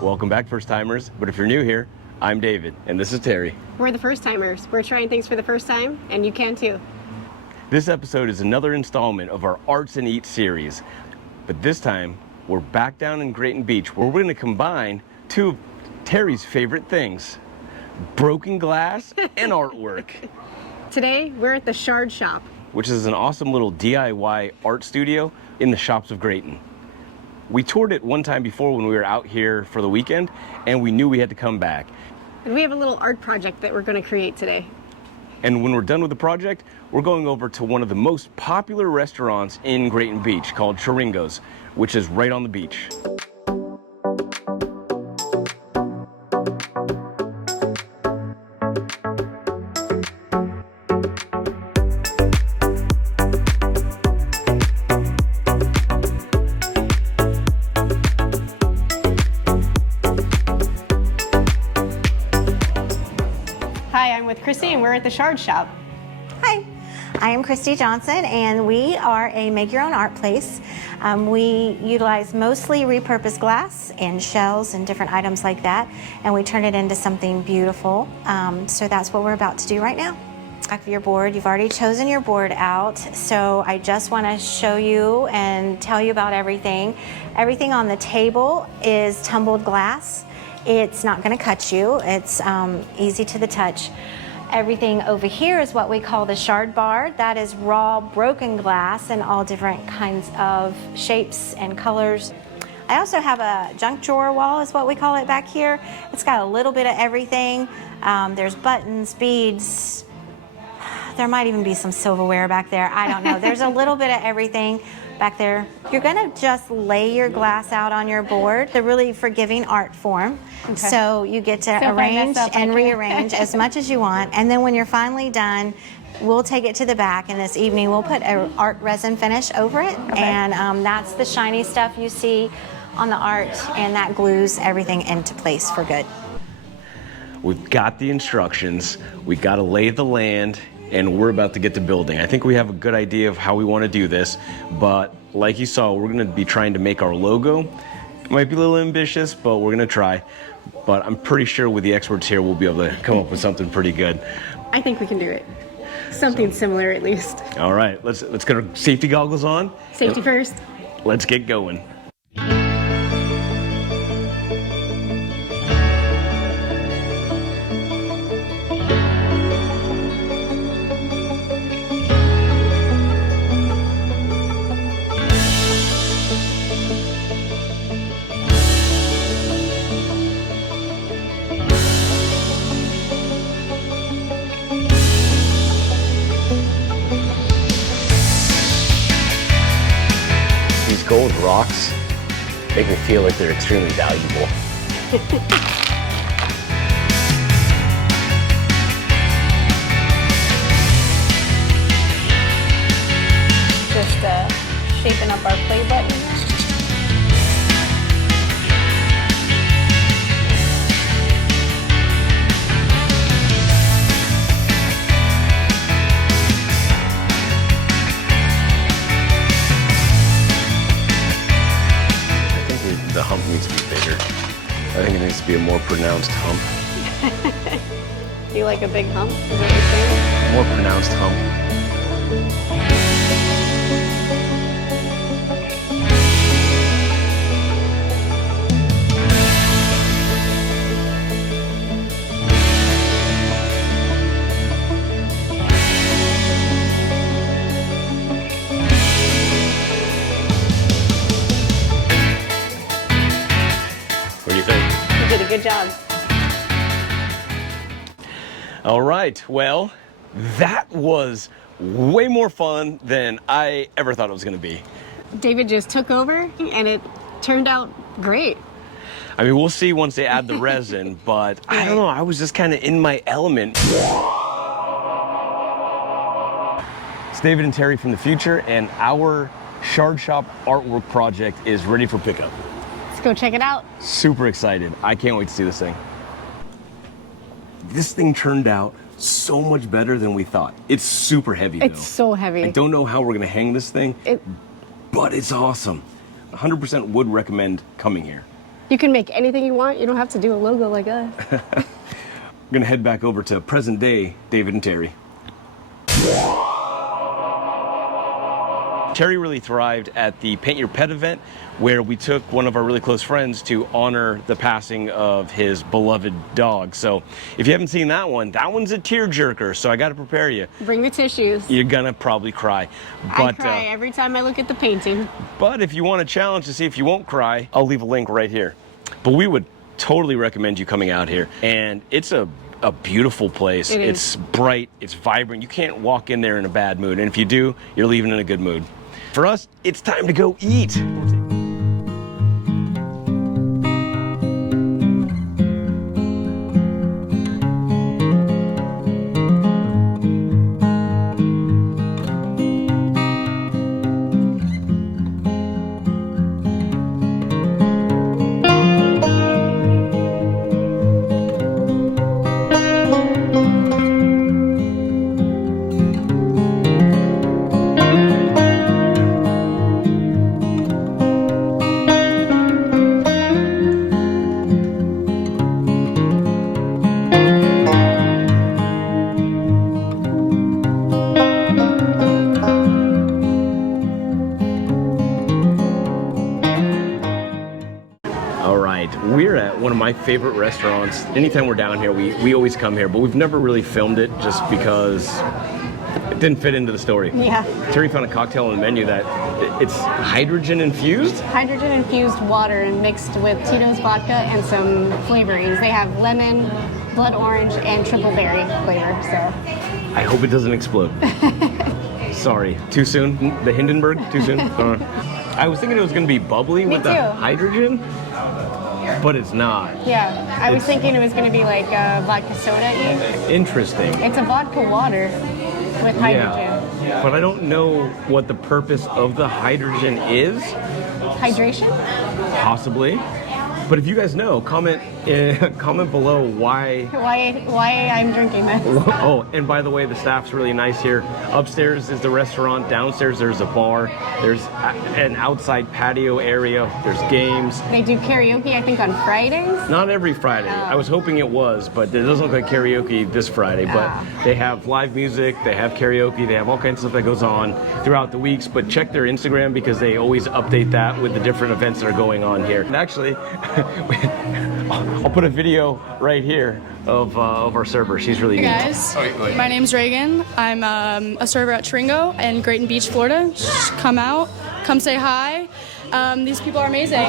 Welcome back, first timers. But if you're new here, I'm David, and this is Terry. We're the first timers. We're trying things for the first time, and you can too. This episode is another installment of our Arts and Eats series. But this time, we're back down in Grayton Beach, where we're going to combine two of Terry's favorite things: broken glass and artwork. Today, we're at the Shard Shop, which is an awesome little DIY art studio in the shops of Grayton. We toured it one time before when we were out here for the weekend, and we knew we had to come back. and we have a little art project that we're going to create today. And when we're done with the project, we're going over to one of the most popular restaurants in Grayton Beach called Chiringo's, which is right on the beach. Hi, I'm with Chrissy and we're at the Shard Shop. Hi, I am Christy Johnson and we are a make-your-own art place. We utilize mostly repurposed glass and shells and different items like that, and we turn it into something beautiful. So that's what we're about to do right now. Back of your board, you've already chosen your board out, so I just want to show you and tell you about everything. Everything on the table is tumbled glass. It's not going to cut you. It's easy to the touch. Everything over here is what we call the shard bar. That is raw broken glass in all different kinds of shapes and colors. I also have a junk drawer wall is what we call it back here. It's got a little bit of everything. There's buttons, beads. There might even be some silverware back there. I don't know. There's a little bit of everything back there. You're gonna just lay your glass out on your board. They're really forgiving art form. Okay. So you get to arrange and rearrange as much as you want. And then when you're finally done, we'll take it to the back, and this evening we'll put an art resin finish over it. Okay. And that's the shiny stuff you see on the art, and that glues everything into place for good. We've got the instructions, we got to lay the land, and we're about to get to building. I think we have a good idea of how we want to do this, but like you saw, we're going to be trying to make our logo. It might be a little ambitious, but we're going to try. But I'm pretty sure with the experts here, we'll be able to come up with something pretty good. I think we can do it. Something similar, at least. All right, let's get our safety goggles on. Safety first. Let's get going. Gold rocks make me feel like they're extremely valuable. Just shaping up our play button. The hump needs to be bigger. I think it needs to be a more pronounced hump. You like a big hump? Is that what you're saying? More pronounced hump. Good job. All right, well, that was way more fun than I ever thought it was going to be. David just took over and it turned out great. I mean, we'll see once they add the resin, but I don't know, I was just kind of in my element. It's David and Terry from the future, and our Shard Shop artwork project is ready for pickup. Go check it out. Super excited. I can't wait to see this thing. This thing turned out so much better than we thought. It's super heavy, though. It's so heavy. I don't know how we're going to hang this thing, but it's awesome. 100% would recommend coming here. You can make anything you want. You don't have to do a logo like us. We're gonna head back over to present day David and Terry. Terry really thrived at the Paint Your Pet event, where we took one of our really close friends to honor the passing of his beloved dog. So if you haven't seen that one's a tearjerker, so I gotta prepare you. Bring the tissues. You're gonna probably cry. I cry every time I look at the painting. But if you want a challenge to see if you won't cry, I'll leave a link right here. But we would totally recommend you coming out here. And it's a beautiful place. It's bright, it's vibrant. You can't walk in there in a bad mood. And if you do, you're leaving in a good mood. For us, it's time to go eat. We're at one of my favorite restaurants. Anytime we're down here, we always come here, but we've never really filmed it just because it didn't fit into the story. Yeah. Terry found a cocktail on the menu that it's hydrogen infused. Hydrogen infused water mixed with Tito's vodka and some flavorings. They have lemon, blood orange, and triple berry flavor. So I hope it doesn't explode. Sorry, too soon? The Hindenburg? Too soon? I was thinking it was going to be bubbly with the hydrogen, but it's not. Yeah, I was thinking it was going to be like vodka soda-y. Interesting. It's a vodka water with hydrogen. Yeah, but I don't know what the purpose of the hydrogen is. Hydration? Possibly. But if you guys know, comment below why I'm drinking this. Oh, and by the way, the staff's really nice here. Upstairs is the restaurant. Downstairs there's a bar. There's an outside patio area. There's games. They do karaoke, I think, on Fridays. Not every Friday. I was hoping it was, but it doesn't look like karaoke this Friday. But they have live music. They have karaoke. They have all kinds of stuff that goes on throughout the weeks. But check their Instagram because they always update that with the different events that are going on here. And actually, I'll put a video right here of our server. She's really neat. Hey guys, my name's Reagan. I'm a server at Chiringo in Grayton Beach, Florida. Just come out, come say hi. These people are amazing.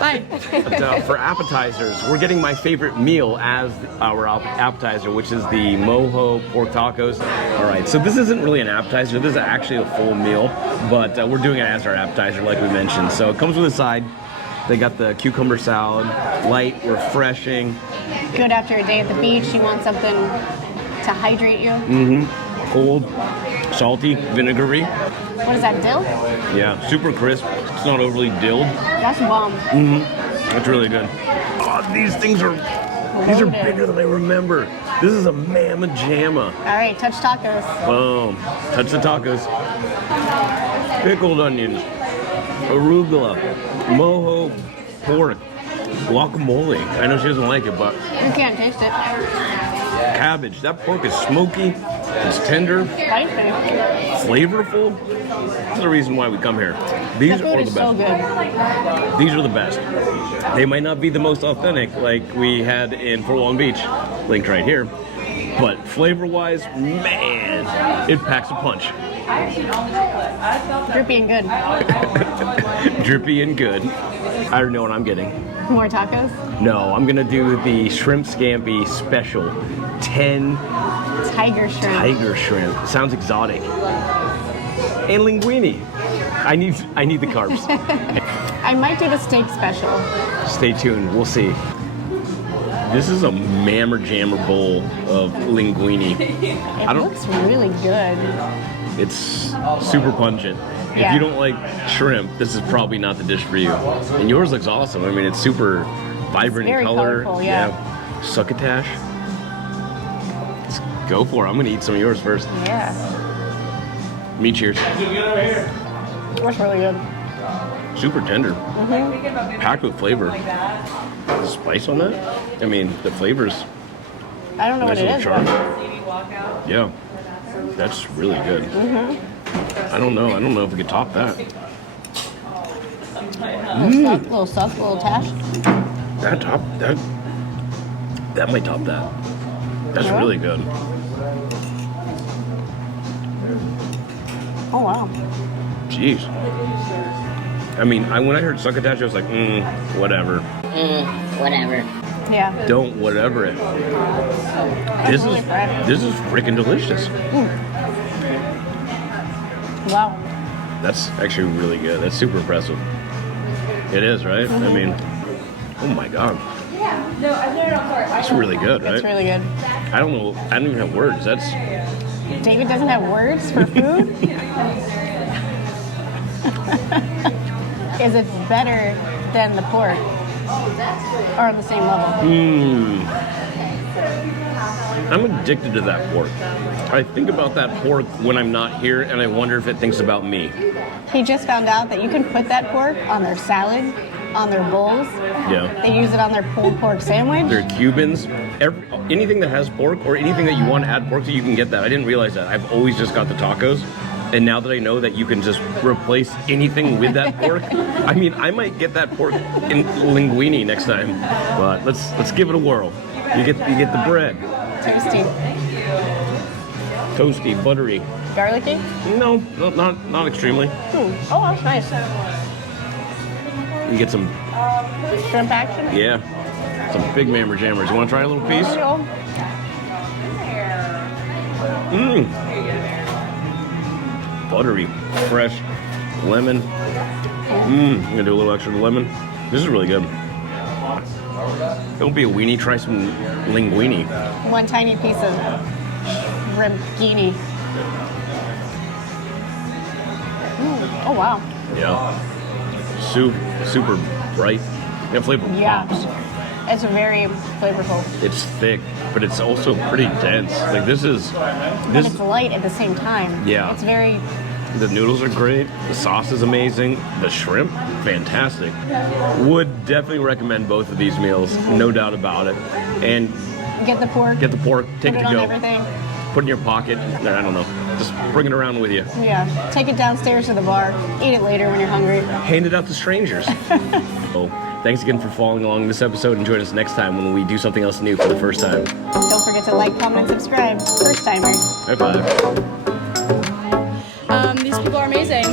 Bye. But, for appetizers, we're getting my favorite meal as our appetizer, which is the Mojo Pork Tacos. All right, so this isn't really an appetizer. This is actually a full meal, but we're doing it as our appetizer, like we mentioned. So it comes with a side. They got the cucumber salad, light, refreshing. Good after a day at the beach, you want something to hydrate you. Mm-hmm. Cold, salty, vinegary. What is that, dill? Yeah, super crisp. It's not overly dilled. That's bomb. Mm-hmm. That's really good. Oh, these are bigger than I remember. This is a mamma jamma. All right, touch tacos. Boom. Touch the tacos. Pickled onions, arugula, mojo pork, guacamole. I know she doesn't like it, but You can't taste it. cabbage. That pork is smoky, it's tender, Spicy. flavorful. That's the reason why we come here. These The are food the is so best. good. These are the best. They might not be the most authentic like we had in Fort Walton Beach, linked right here, but flavor-wise, man, it packs a punch. Drippy and good. Drippy and good. I already know what I'm getting. More tacos? No, I'm gonna do the shrimp scampi special. 10 Tiger shrimp. tiger shrimp. Sounds exotic. And linguine. I need the carbs. I might do the steak special. Stay tuned. We'll see. This is a mammer jammer bowl of linguine. It looks really good. It's super pungent. If Yeah. you don't like shrimp, this is probably not the dish for you. And yours looks awesome. I mean, it's super vibrant in very color. colorful, yeah. Succotash. Let's go for it. I'm gonna eat some of yours first. Yeah. Me cheers. Looks really good. Super tender. Packed with flavor. The spice on that? I mean, the flavors. I don't know Nice what it little is. char. Though. Yeah. That's really good. I don't know. I don't know if we could top that. Little stuff, little tash. That might top that. That's really good. Oh wow. Jeez. I mean, when I heard succotash, I was like, whatever. Whatever. Yeah. Don't whatever it. really fresh. This is freaking delicious. Wow. That's actually really good. That's super impressive. It is, right? I mean, oh my god. That's really good, right? It's really good. I don't know. I don't even have words. That's David doesn't have words for food. Is it better than the pork? Or on the same level? I'm addicted to that pork. I think about that pork when I'm not here, and I wonder if it thinks about me. He just found out that you can put that pork on their salad, on their bowls. Yeah. They use it on their pulled pork sandwich. They're Cubans. Anything that has pork or anything that you want to add pork to, you can get that. I didn't realize that. I've always just got the tacos. And now that I know that you can just replace anything with that pork, I mean, I might get that pork in linguine next time. But let's give it a whirl. You get the bread. Toasty. Toasty, buttery. Garlicky? No, not extremely. Oh, that's nice. You get some, Shrimp action? yeah, some big mammer jammers. You want to try a little piece? There you go. Buttery, fresh, lemon. I'm gonna do a little extra lemon. This is really good. Don't be a weenie, try some linguine. One tiny piece of shrimpini. Oh wow. Yeah. Super bright. That flavor Yeah. pops. It's very flavorful. It's thick, but it's also pretty dense. Like But it's light at the same time. Yeah. It's very the noodles are great. The sauce is amazing. The shrimp, fantastic. Would definitely recommend both of these meals, no doubt about it. And get the pork. get the pork, take put it it to on go. everything. Put it in your pocket. I don't know. Just bring it around with you. Yeah. Take it downstairs to the bar. Eat it later when you're hungry. Hand it out to strangers. So, thanks again for following along in this episode, and join us next time when we do something else new for the first time. Don't forget to like, comment, and subscribe. First timers. High five. These people are amazing.